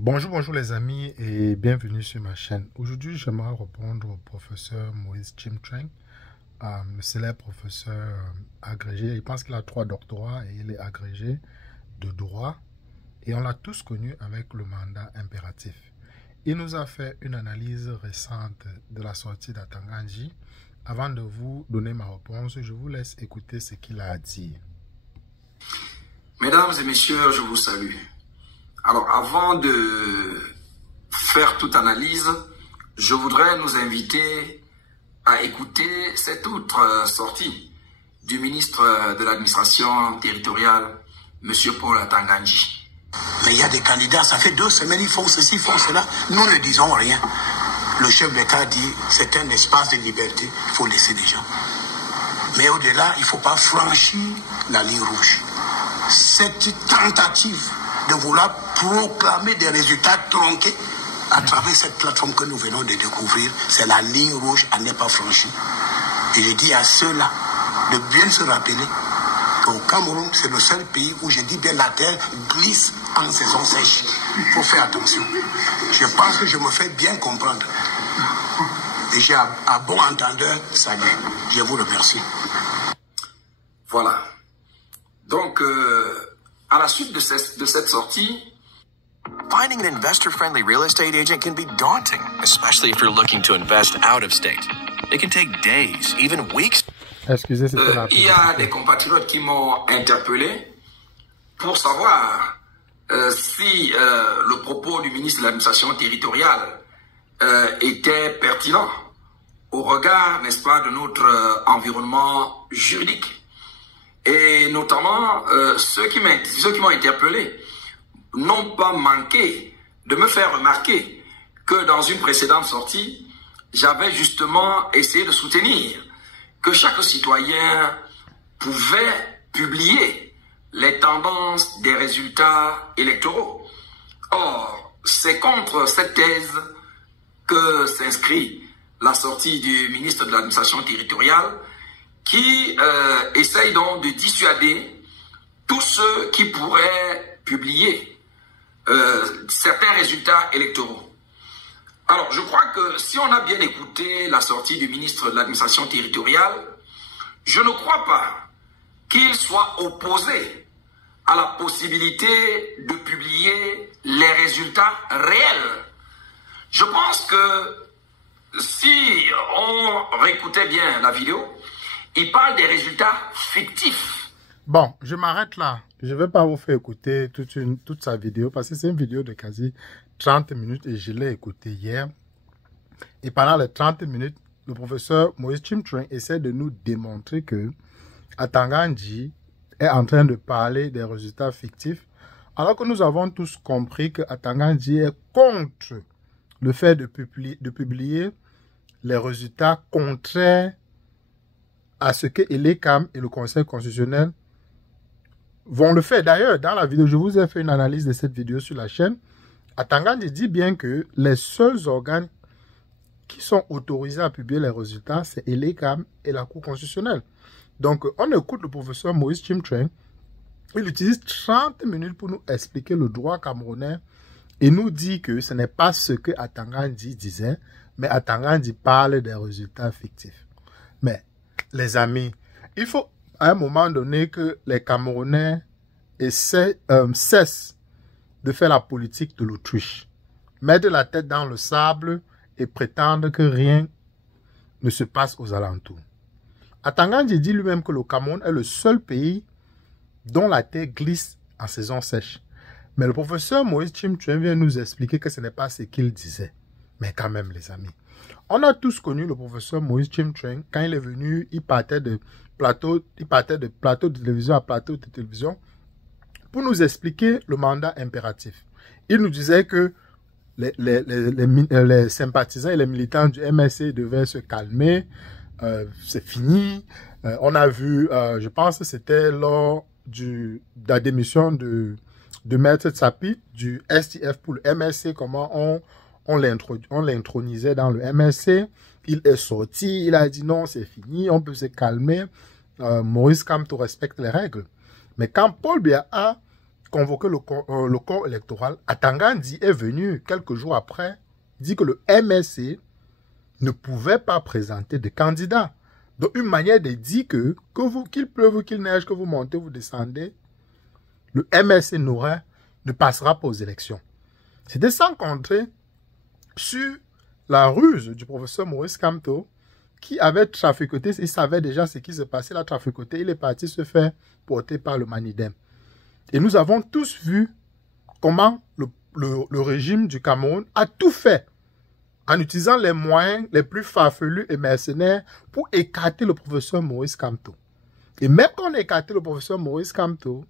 Bonjour les amis et bienvenue sur ma chaîne. Aujourd'hui, j'aimerais répondre au professeur Moïse Chimtreng, le célèbre professeur agrégé. Il pense qu'il a 3 doctorats et il est agrégé de droit. Et on l'a tous connu avec le mandat impératif. Il nous a fait une analyse récente de la sortie d'Atanga Nji. Avant de vous donner ma réponse, je vous laisse écouter ce qu'il a à dire. Mesdames et messieurs, je vous salue. Alors, avant de faire toute analyse, je voudrais nous inviter à écouter cette autre sortie du ministre de l'administration territoriale, M. Paul Atanga Nji. Mais il y a des candidats, ça fait 2 semaines, ils font ceci, ils font cela. Nous ne disons rien. Le chef d'État dit, c'est un espace de liberté, il faut laisser des gens. Mais au-delà, il ne faut pas franchir la ligne rouge. Cette tentative de vouloir proclamer des résultats tronqués à travers cette plateforme que nous venons de découvrir, c'est la ligne rouge à ne pas franchir. Et je dis à ceux-là de bien se rappeler qu'au Cameroun, c'est le seul pays où, je dis bien, la terre glisse en saison sèche. Il faut faire attention. Je pense que je me fais bien comprendre. Et j'ai à bon entendeur, salut. Je vous remercie. Voilà. Donc, à la suite de cette sortie, finding an investor-friendly real estate agent can be daunting, especially if you're looking to invest out of state. It can take days, even weeks. Excusez, c'était la il y a des compatriotes qui m'ont interpellé pour savoir si le propos du ministre de l'administration territoriale était pertinent au regard, n'est-ce pas, de notre environnement juridique. Et notamment, ceux qui m'ont interpellé n'ont pas manqué de me faire remarquer que dans une précédente sortie, j'avais justement essayé de soutenir que chaque citoyen pouvait publier les tendances des résultats électoraux. Or, c'est contre cette thèse que s'inscrit la sortie du ministre de l'administration territoriale qui essaye donc de dissuader tous ceux qui pourraient publier certains résultats électoraux. Alors, je crois que si on a bien écouté la sortie du ministre de l'administration territoriale, je ne crois pas qu'il soit opposé à la possibilité de publier les résultats réels. Je pense que si on réécoutait bien la vidéo, il parle des résultats fictifs. Bon, je m'arrête là. Je ne vais pas vous faire écouter toute sa vidéo parce que c'est une vidéo de quasi 30 minutes et je l'ai écoutée hier. Et pendant les 30 minutes, le professeur Moïse Chimtreng essaie de nous démontrer que Atanga Nji est en train de parler des résultats fictifs, alors que nous avons tous compris que Atanga Nji est contre le fait de publier les résultats contraires à ce que l'ECAM et le Conseil constitutionnel vont le faire. D'ailleurs, dans la vidéo, je vous ai fait une analyse de cette vidéo sur la chaîne. Atanga Nji dit bien que les seuls organes qui sont autorisés à publier les résultats, c'est l'ECAM et la Cour constitutionnelle. Donc, on écoute le professeur Moïse Chimtreng. Il utilise 30 minutes pour nous expliquer le droit camerounais et nous dit que ce n'est pas ce que Atanga Nji disait, mais Atanga Nji parle des résultats fictifs. Mais, les amis, il faut à un moment donné que les Camerounais cessent de faire la politique de l'autruche, mettre la tête dans le sable et prétendre que rien ne se passe aux alentours. Atanga Nji dit lui-même que le Cameroun est le seul pays dont la terre glisse en saison sèche. Mais le professeur Moïse Chimtreng vient nous expliquer que ce n'est pas ce qu'il disait. Mais quand même, les amis, on a tous connu le professeur Moïse Chimtreng. Quand il est venu, il partait de plateau de télévision à plateau de télévision pour nous expliquer le mandat impératif. Il nous disait que les sympathisants et les militants du MSC devaient se calmer. C'est fini. On a vu, je pense que c'était lors de la démission de Maître Tsapi du STF pour le MSC, comment on l'intronisait dans le MSC. Il est sorti, il a dit non, c'est fini, on peut se calmer. Maurice Kamto respecte les règles. Mais quand Paul Biya convoqué le corps électoral, Atangandi est venu quelques jours après, dit que le MSC ne pouvait pas présenter de candidat. Donc, une manière de dire qu'il pleuve, qu'il neige, que vous montez, vous descendez, le MSC ne passera pas aux élections. C'était sans compter sur la ruse du professeur Maurice Kamto, qui avait traficoté, il savait déjà ce qui se passait, il a traficoté, il est parti se faire porter par le Manidem. Et nous avons tous vu comment le régime du Cameroun a tout fait en utilisant les moyens les plus farfelus et mercenaires pour écarter le professeur Maurice Kamto. Et même quand on a écarté le professeur Maurice Kamto,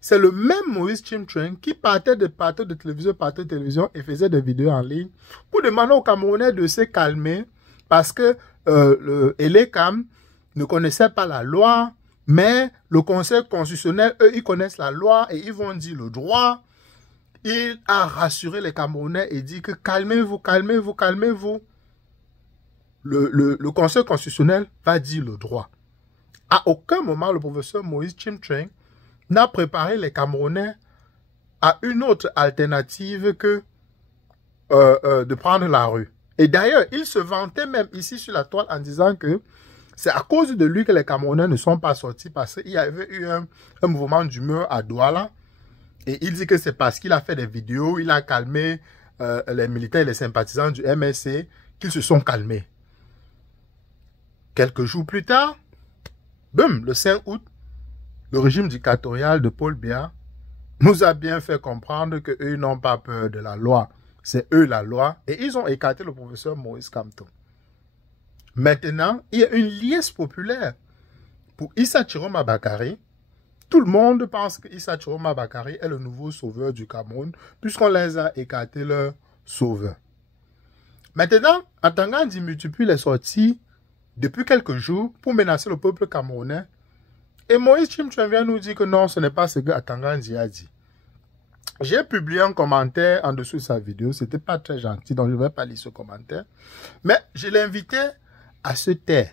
c'est le même Moïse Chimtring qui partait de plateau de télévision et faisait des vidéos en ligne pour demander aux Camerounais de se calmer parce que l'ECAM ne connaissait pas la loi, mais le Conseil constitutionnel, eux, ils connaissent la loi et ils vont dire le droit. Il a rassuré les Camerounais et dit que calmez-vous, calmez-vous, calmez-vous. Le Conseil constitutionnel va dire le droit. À aucun moment, le professeur Moïse Chimtring n'a préparé les Camerounais à une autre alternative que de prendre la rue. Et d'ailleurs, il se vantait même ici sur la toile en disant que c'est à cause de lui que les Camerounais ne sont pas sortis parce qu'il y avait eu un mouvement d'humeur à Douala. Et il dit que c'est parce qu'il a fait des vidéos, il a calmé les militaires et les sympathisants du MSC qu'ils se sont calmés. Quelques jours plus tard, boum, le 5 août, le régime dictatorial de Paul Biya nous a bien fait comprendre qu'eux n'ont pas peur de la loi. C'est eux la loi. Et ils ont écarté le professeur Maurice Kamto. Maintenant, il y a une liesse populaire pour Issa Chiroma Bakary. Tout le monde pense que Issa Chiroma Bakary est le nouveau sauveur du Cameroun, puisqu'on les a écartés leur sauveur. Maintenant, Atangandi multiplie les sorties depuis quelques jours pour menacer le peuple camerounais. Et Moïse Chimtring vient nous dire que non, ce n'est pas ce que Atangandi a dit. J'ai publié un commentaire en dessous de sa vidéo. C'était pas très gentil, donc je ne vais pas lire ce commentaire. Mais je l'invitais à se taire.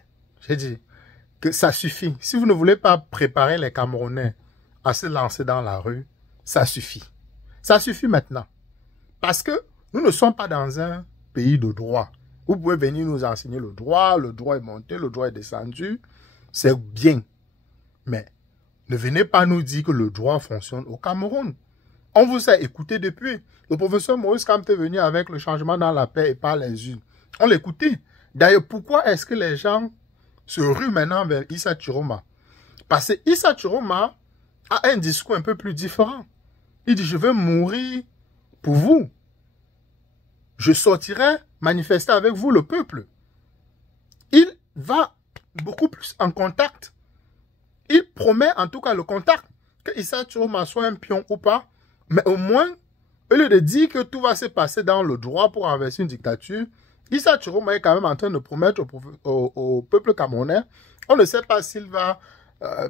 J'ai dit que ça suffit. Si vous ne voulez pas préparer les Camerounais à se lancer dans la rue, ça suffit. Ça suffit maintenant. Parce que nous ne sommes pas dans un pays de droit. Vous pouvez venir nous enseigner le droit est monté, le droit est descendu. C'est bien. Mais ne venez pas nous dire que le droit fonctionne au Cameroun. On vous a écouté depuis. Le professeur Maurice Kamto est venu avec le changement dans la paix et par les unes. On l'écoutait. D'ailleurs, pourquoi est-ce que les gens se ruent maintenant vers Issa Chiroma? Parce que Issa Chiroma a un discours un peu plus différent. Il dit, je veux mourir pour vous. Je sortirai manifester avec vous, le peuple. Il va beaucoup plus en contact. Il promet en tout cas le contact. Que Issa Chiroma soit un pion ou pas. Mais au moins, au lieu de dire que tout va se passer dans le droit pour renverser une dictature, Issa Chiroma est quand même en train de promettre au peuple camerounais, on ne sait pas s'il va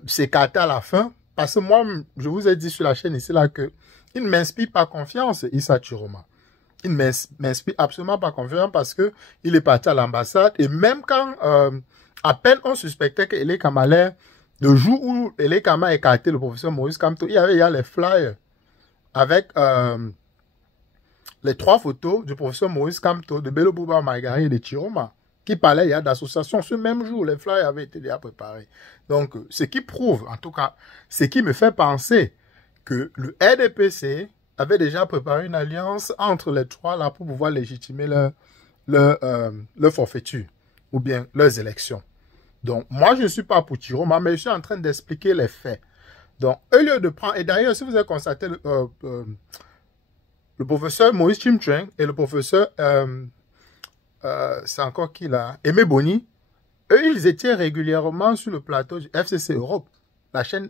s'écarter à la fin. Parce que moi, je vous ai dit sur la chaîne ici là que il ne m'inspire pas confiance, Issa Chiroma. Il ne m'inspire absolument pas confiance parce que il est parti à l'ambassade. Et même quand, à peine on suspectait que Elé Kamalé, le jour où Elé Kama a écarté le professeur Maurice Kamto, il y a les flyers avec les 3 photos du professeur Maurice Kamto, de Bello Bouba Maïgari et de Chiroma, qui parlaient d'association. Ce même jour, les flyers avaient été déjà préparés. Donc, ce qui prouve, en tout cas, ce qui me fait penser que le RDPC avait déjà préparé une alliance entre les 3 là pour pouvoir légitimer leur forfaiture ou bien leurs élections. Donc, moi, je ne suis pas pour Chiroma, mais je suis en train d'expliquer les faits. Donc, au lieu de prendre... Et d'ailleurs, si vous avez constaté, le professeur Moïse Chimtring et le professeur... c'est encore qui là? Aimé Boni. Eux, ils étaient régulièrement sur le plateau du FCC Europe. La chaîne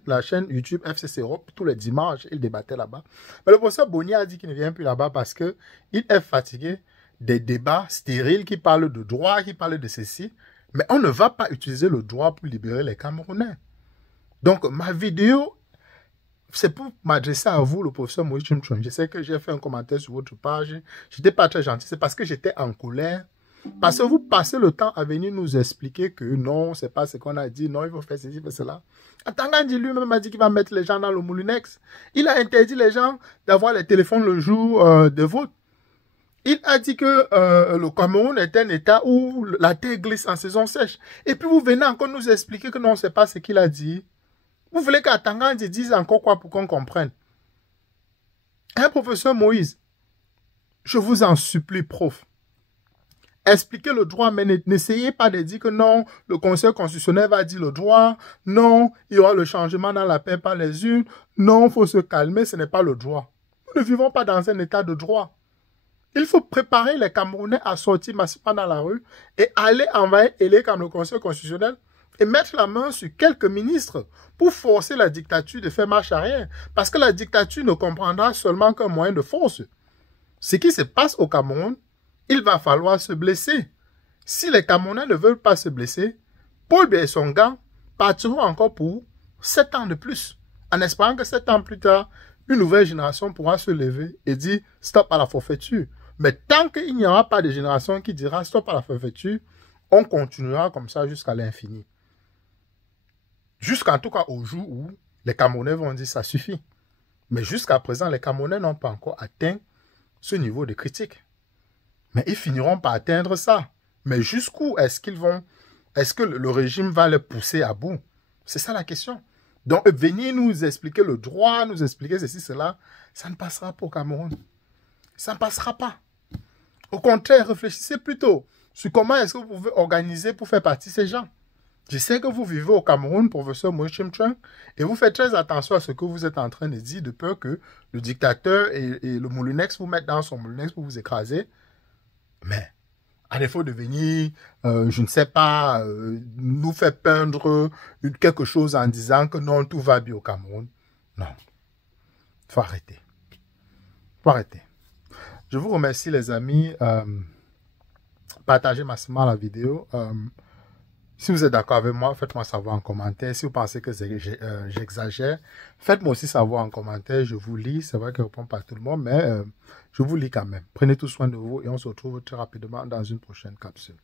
YouTube FCC Europe, tous les dimanches, ils débattaient là-bas. Mais le professeur Boni a dit qu'il ne vient plus là-bas parce qu'il est fatigué des débats stériles qui parlent de droit, qui parlent de ceci. Mais on ne va pas utiliser le droit pour libérer les Camerounais. Donc, ma vidéo, c'est pour m'adresser à vous, le professeur Moïse Chimtring. Je sais que j'ai fait un commentaire sur votre page. Je n'étais pas très gentil. C'est parce que j'étais en colère Parce que vous passez le temps à venir nous expliquer que non, c'est pas ce qu'on a dit, non, il faut faire ceci, faire cela. Atangandi lui-même a dit qu'il va mettre les gens dans le moulinex. Il a interdit les gens d'avoir les téléphones le jour de vote. Il a dit que le Cameroun est un État où la terre glisse en saison sèche. Et puis vous venez encore nous expliquer que non, c'est pas ce qu'il a dit. Vous voulez qu'Atangandi dise encore quoi pour qu'on comprenne? Hein, professeur Moïse, je vous en supplie, prof. Expliquez le droit, mais n'essayez pas de dire que non, le Conseil constitutionnel va dire le droit, non, il y aura le changement dans la paix par les urnes, non, il faut se calmer, ce n'est pas le droit. Nous ne vivons pas dans un état de droit. Il faut préparer les Camerounais à sortir massivement dans la rue et aller envahir élire comme le Conseil constitutionnel et mettre la main sur quelques ministres pour forcer la dictature de faire marche arrière. Parce que la dictature ne comprendra seulement qu'un moyen de force. Ce qui se passe au Cameroun, il va falloir se blesser. Si les Camerounais ne veulent pas se blesser, Paul Biya et son gang partiront encore pour 7 ans de plus, en espérant que 7 ans plus tard, une nouvelle génération pourra se lever et dire stop à la forfaiture. Mais tant qu'il n'y aura pas de génération qui dira stop à la forfaiture, on continuera comme ça jusqu'à l'infini. Jusqu'en tout cas au jour où les Camerounais vont dire ça suffit. Mais jusqu'à présent, les Camerounais n'ont pas encore atteint ce niveau de critique. Mais ils finiront par atteindre ça. Mais jusqu'où est-ce qu'ils vont? Est-ce que le régime va les pousser à bout? C'est ça la question. Donc, venir nous expliquer le droit, nous expliquer ceci, cela, ça ne passera pas au Cameroun. Ça ne passera pas. Au contraire, réfléchissez plutôt sur comment est-ce que vous pouvez organiser pour faire partie de ces gens. Je sais que vous vivez au Cameroun, professeur Moïse Chimchang, et vous faites très attention à ce que vous êtes en train de dire, de peur que le dictateur et le moulinex vous mettent dans son moulinex pour vous écraser. Mais, à défaut de venir, je ne sais pas, nous faire peindre quelque chose en disant que non, tout va bien au Cameroun. Non. Il faut arrêter. Il faut arrêter. Je vous remercie, les amis. Partagez massivement la vidéo. Si vous êtes d'accord avec moi, faites-moi savoir en commentaire. Si vous pensez que j'exagère, faites-moi aussi savoir en commentaire. Je vous lis. C'est vrai que je ne réponds pas à tout le monde, mais je vous lis quand même. Prenez tout soin de vous et on se retrouve très rapidement dans une prochaine capsule.